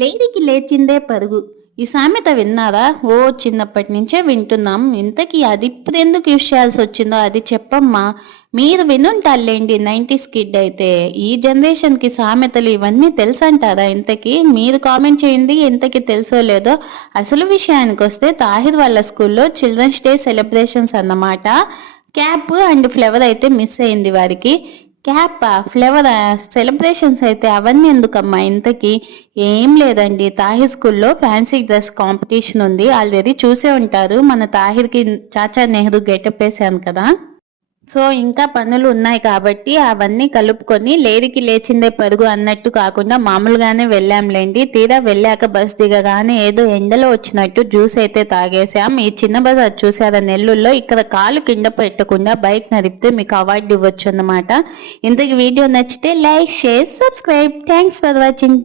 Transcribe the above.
లేడికి లేచిందే పరుగు. ఈ సామెత విన్నారా? ఓ చిన్నప్పటి నుంచే వింటున్నాం. ఇంతకీ అది ఇప్పుడు ఎందుకు యూజ్ చేయాల్సి వచ్చిందో అది చెప్పమ్మా. మీరు వినుంటారులేండి 90s కిడ్ అయితే. ఈ జనరేషన్కి సామెతలు ఇవన్నీ తెలుసంటారా? ఇంతకీ మీరు కామెంట్ చేయండి, ఇంతకీ తెలుసో లేదో. అసలు విషయానికి వస్తే తాహిర్ వాళ్ళ స్కూల్లో చిల్డ్రన్స్ డే సెలబ్రేషన్స్ అన్నమాట. క్యాప్ అండ్ ఫ్లవర్ అయితే మిస్ అయింది వారికి. క్యాపా ఫ్లేవరా సెలబ్రేషన్స్ అయితే అవన్నీ ఎందుకమ్మా ఇంతకీ? ఏం లేదండి, తాహిర్ స్కూల్లో ఫ్యాన్సీ డ్రెస్ కాంపిటీషన్ ఉంది. ఆల్రెడీ చూసే ఉంటారు. మన తాహిర్కి చాచా నెహ్రూ గెటప్ వేసాను కదా. సో ఇంకా పనులు ఉన్నాయి కాబట్టి అవన్నీ కలుపుకొని లేడికి లేచిందే పరుగు అన్నట్టు కాకుండా మామూలుగానే వెళ్ళాంలేండి. తీరా వెళ్ళాక బస్ దిగగానే ఏదో ఎండలో వచ్చినట్టు జ్యూస్ అయితే తాగేసాం. ఈ చిన్న బజార్ చూసారా నెల్లూరులో? ఇక్కడ కాలు కింద పెట్టకుండా బైక్ నడిపితే మీకు అవార్డు ఇవ్వచ్చు అన్నమాట. ఇంతకు వీడియో నచ్చితే like, share, subscribe. Thanks for watching.